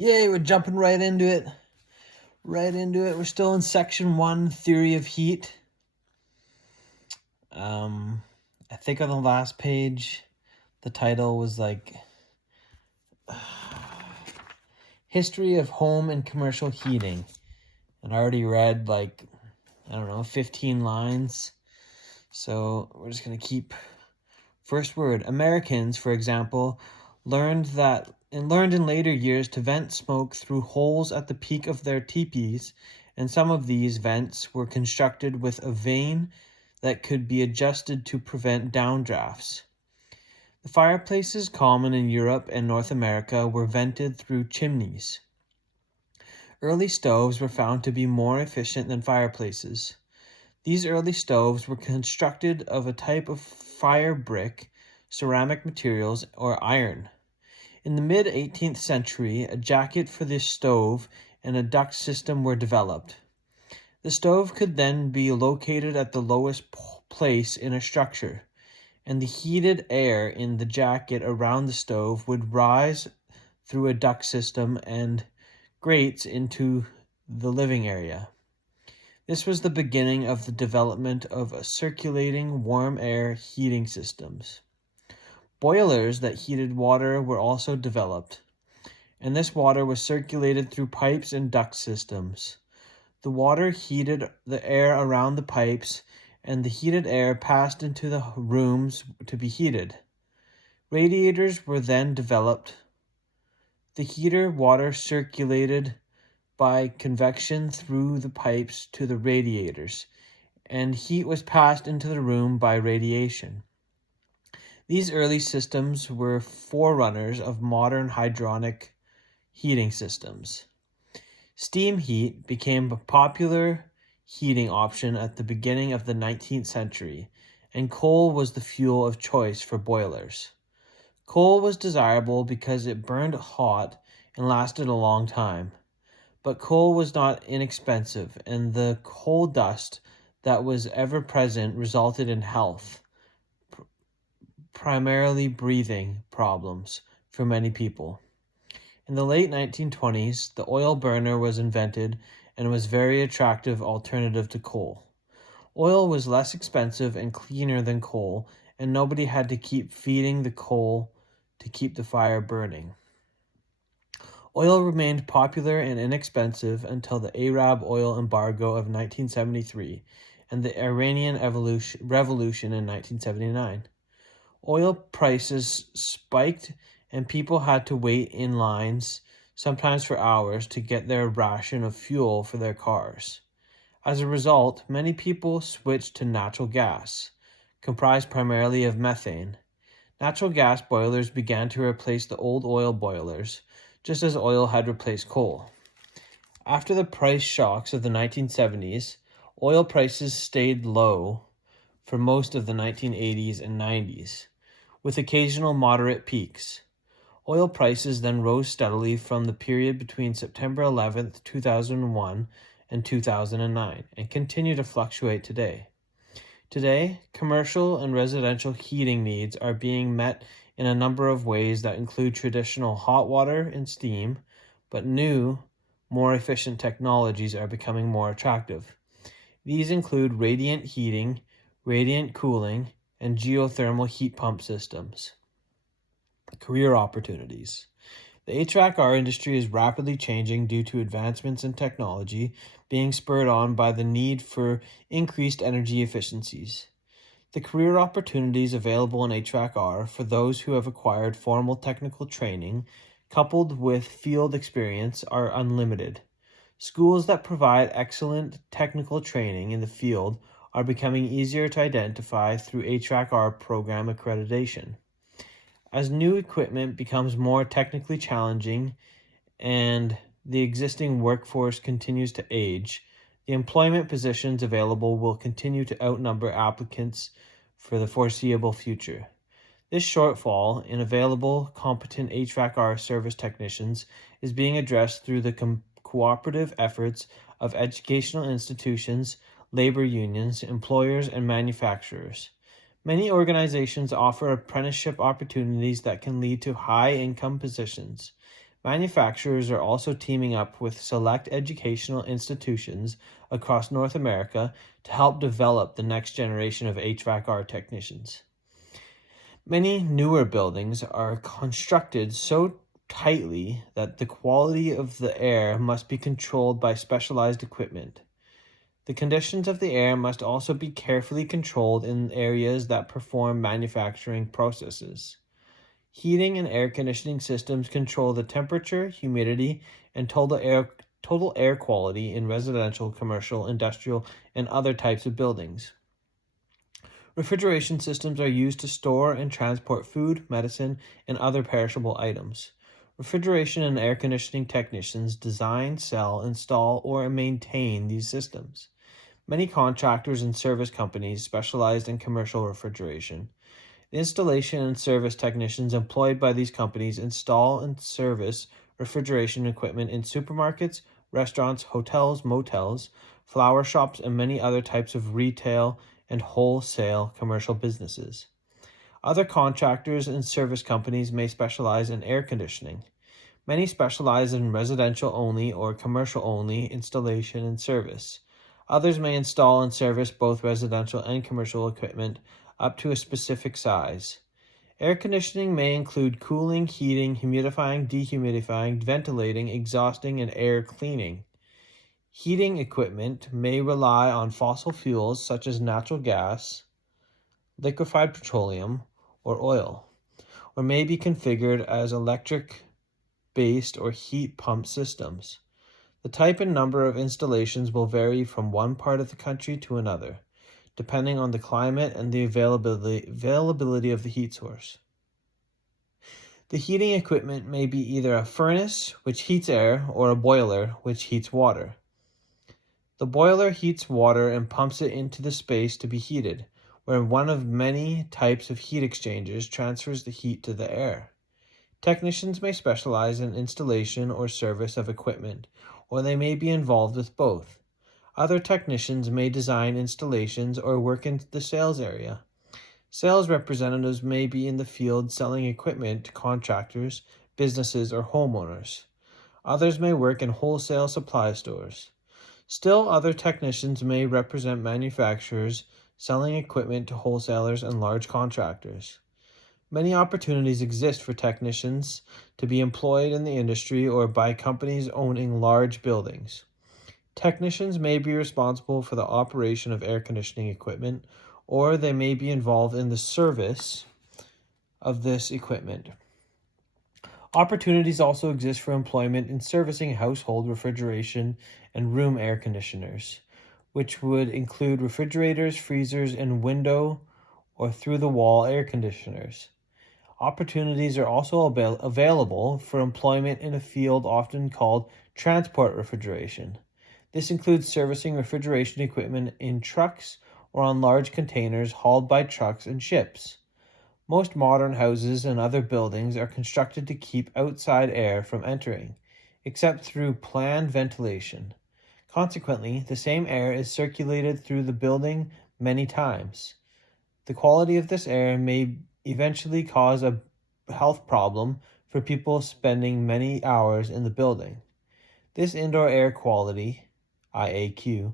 Yay, we're jumping right into it. We're still in section 1, theory of heat. I think on the last page, the title was like history of home and commercial heating. And I already read 15 lines. So we're just going to keep. First word, Americans, for example, learned in later years to vent smoke through holes at the peak of their teepees, and some of these vents were constructed with a vane that could be adjusted to prevent downdrafts. The fireplaces common in Europe and North America were vented through chimneys. Early stoves were found to be more efficient than fireplaces. These early stoves were constructed of a type of fire brick, ceramic materials, or iron. In the mid-18th century, a jacket for this stove and a duct system were developed. The stove could then be located at the lowest place in a structure, and the heated air in the jacket around the stove would rise through a duct system and grates into the living area. This was the beginning of the development of circulating warm air heating systems. Boilers that heated water were also developed, and this water was circulated through pipes and duct systems. The water heated the air around the pipes, and the heated air passed into the rooms to be heated. Radiators were then developed. The heater water circulated by convection through the pipes to the radiators, and heat was passed into the room by radiation. These early systems were forerunners of modern hydronic heating systems. Steam heat became a popular heating option at the beginning of the 19th century, and coal was the fuel of choice for boilers. Coal was desirable because it burned hot and lasted a long time. But coal was not inexpensive, and the coal dust that was ever present resulted in health, primarily breathing problems for many people. In the late 1920s, the oil burner was invented and was a very attractive alternative to coal. Oil was less expensive and cleaner than coal, and nobody had to keep feeding the coal to keep the fire burning. Oil remained popular and inexpensive until the Arab oil embargo of 1973 and the Iranian Revolution in 1979. Oil prices spiked and people had to wait in lines, sometimes for hours, to get their ration of fuel for their cars. As a result, many people switched to natural gas, comprised primarily of methane. Natural gas boilers began to replace the old oil boilers, just as oil had replaced coal. After the price shocks of the 1970s, oil prices stayed low for most of the 1980s and 90s, with occasional moderate peaks. Oil prices then rose steadily from the period between September 11, 2001 and 2009, and continue to fluctuate today. Today, commercial and residential heating needs are being met in a number of ways that include traditional hot water and steam, but new, more efficient technologies are becoming more attractive. These include radiant heating, radiant cooling, and geothermal heat pump systems. Career opportunities. The HVAC/R industry is rapidly changing due to advancements in technology being spurred on by the need for increased energy efficiencies. The career opportunities available in HVAC/R for those who have acquired formal technical training, coupled with field experience, are unlimited. Schools that provide excellent technical training in the field are becoming easier to identify through HVAC/R program accreditation. As new equipment becomes more technically challenging and the existing workforce continues to age, the employment positions available will continue to outnumber applicants for the foreseeable future. This shortfall in available competent HVAC/R service technicians is being addressed through the cooperative efforts of educational institutions, labor unions, employers, and manufacturers. Many organizations offer apprenticeship opportunities that can lead to high-income positions. Manufacturers are also teaming up with select educational institutions across North America to help develop the next generation of HVAC/R technicians. Many newer buildings are constructed so tightly that the quality of the air must be controlled by specialized equipment. The conditions of the air must also be carefully controlled in areas that perform manufacturing processes. Heating and air conditioning systems control the temperature, humidity, and total air quality in residential, commercial, industrial, and other types of buildings. Refrigeration systems are used to store and transport food, medicine, and other perishable items. Refrigeration and air conditioning technicians design, sell, install, or maintain these systems. Many contractors and service companies specialize in commercial refrigeration. The installation and service technicians employed by these companies install and service refrigeration equipment in supermarkets, restaurants, hotels, motels, flower shops, and many other types of retail and wholesale commercial businesses. Other contractors and service companies may specialize in air conditioning. Many specialize in residential only or commercial only installation and service. Others may install and service both residential and commercial equipment up to a specific size. Air conditioning may include cooling, heating, humidifying, dehumidifying, ventilating, exhausting, and air cleaning. Heating equipment may rely on fossil fuels such as natural gas, liquefied petroleum, or oil, or may be configured as electric-based or heat pump systems. The type and number of installations will vary from one part of the country to another, depending on the climate and the availability of the heat source. The heating equipment may be either a furnace, which heats air, or a boiler, which heats water. The boiler heats water and pumps it into the space to be heated, where one of many types of heat exchangers transfers the heat to the air. Technicians may specialize in installation or service of equipment, or they may be involved with both. Other technicians may design installations or work in the sales area. Sales representatives may be in the field selling equipment to contractors, businesses, or homeowners. Others may work in wholesale supply stores. Still, other technicians may represent manufacturers selling equipment to wholesalers and large contractors. Many opportunities exist for technicians to be employed in the industry or by companies owning large buildings. Technicians may be responsible for the operation of air conditioning equipment, or they may be involved in the service of this equipment. Opportunities also exist for employment in servicing household refrigeration and room air conditioners, which would include refrigerators, freezers, and window or through-the-wall air conditioners. Opportunities are also available for employment in a field often called transport refrigeration. This includes servicing refrigeration equipment in trucks or on large containers hauled by trucks and ships. Most modern houses and other buildings are constructed to keep outside air from entering, except through planned ventilation. Consequently, the same air is circulated through the building many times. The quality of this air may eventually cause a health problem for people spending many hours in the building. This indoor air quality, IAQ,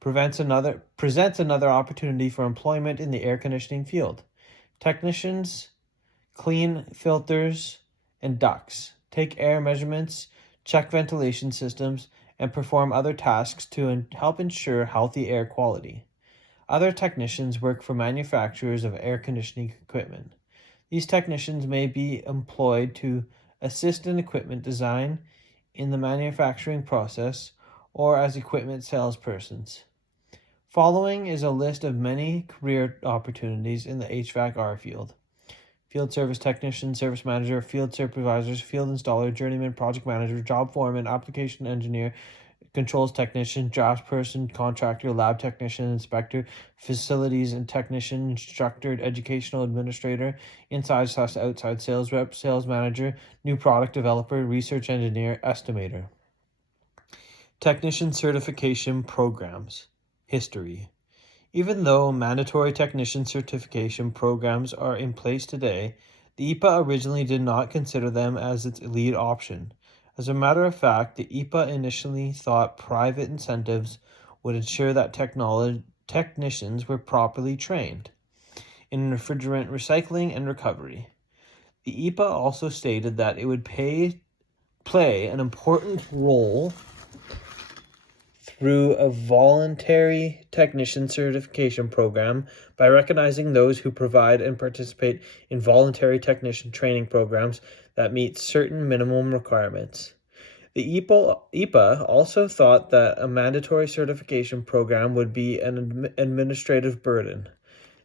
presents another opportunity for employment in the air conditioning field. Technicians clean filters and ducts, take air measurements, check ventilation systems, and perform other tasks to help ensure healthy air quality. Other technicians work for manufacturers of air conditioning equipment. These technicians may be employed to assist in equipment design in the manufacturing process or as equipment salespersons. Following is a list of many career opportunities in the HVAC/R field. Field service technician, service manager, field supervisors, field installer, journeyman, project manager, job foreman, application engineer, controls technician, draftsperson, contractor, lab technician, inspector, facilities and technician, instructor, educational administrator, inside/outside sales rep, sales manager, new product developer, research engineer, estimator. Technician certification programs. History. Even though mandatory technician certification programs are in place today, the EPA originally did not consider them as its lead option. As a matter of fact, the EPA initially thought private incentives would ensure that technicians were properly trained in refrigerant recycling and recovery. The EPA also stated that it would play an important role through a voluntary technician certification program by recognizing those who provide and participate in voluntary technician training programs that meet certain minimum requirements. The EPA also thought that a mandatory certification program would be an administrative burden.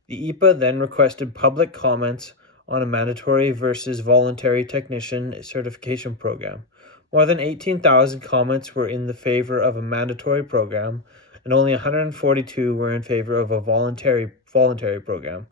The EPA then requested public comments on a mandatory versus voluntary technician certification program. More than 18,000 comments were in the favor of a mandatory program, and only 142 were in favor of a voluntary program.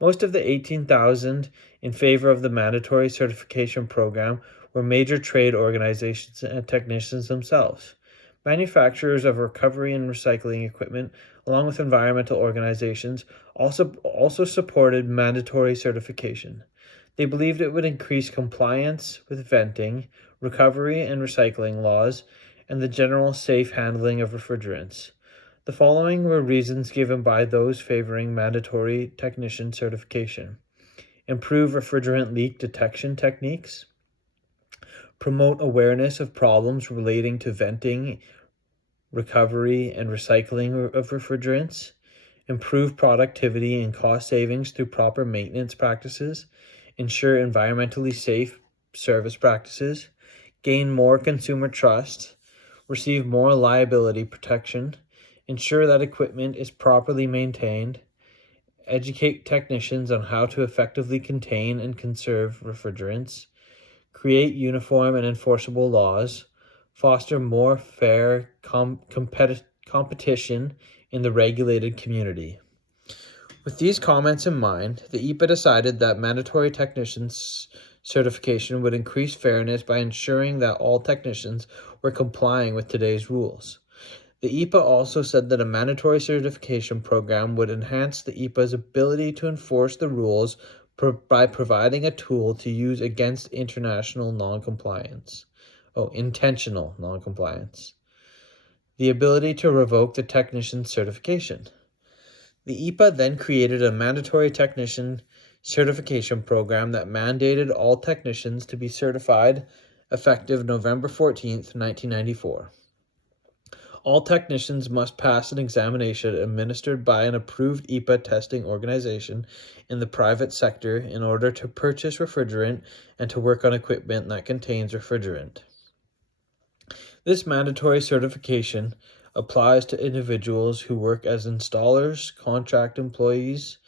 Most of the 18,000 in favor of the mandatory certification program were major trade organizations and technicians themselves. Manufacturers of recovery and recycling equipment, along with environmental organizations, also supported mandatory certification. They believed it would increase compliance with venting, recovery and recycling laws, and the general safe handling of refrigerants. The following were reasons given by those favoring mandatory technician certification: improve refrigerant leak detection techniques, promote awareness of problems relating to venting, recovery, and recycling of refrigerants, improve productivity and cost savings through proper maintenance practices, ensure environmentally safe service practices, gain more consumer trust, receive more liability protection, ensure that equipment is properly maintained, educate technicians on how to effectively contain and conserve refrigerants, create uniform and enforceable laws, foster more fair competition in the regulated community. With these comments in mind, the EPA decided that mandatory technician certification would increase fairness by ensuring that all technicians were complying with today's rules. The EPA also said that a mandatory certification program would enhance the EPA's ability to enforce the rules by providing a tool to use against intentional noncompliance. The ability to revoke the technician's certification. The EPA then created a mandatory technician certification program that mandated all technicians to be certified effective November 14th, 1994. All technicians must pass an examination administered by an approved EPA testing organization in the private sector in order to purchase refrigerant and to work on equipment that contains refrigerant. This mandatory certification applies to individuals who work as installers, contract employees,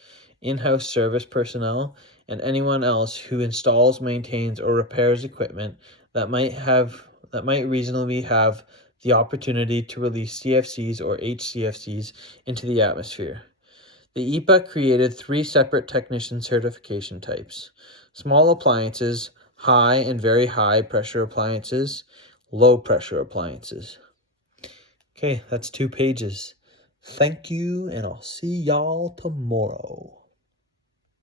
in-house service personnel, and anyone else who installs, maintains, or repairs equipment that might reasonably have the opportunity to release CFCs or HCFCs into the atmosphere. The EPA created 3 separate technician certification types: small appliances, high and very high pressure appliances, low pressure appliances. Okay, that's 2 pages. Thank you, and I'll see y'all tomorrow.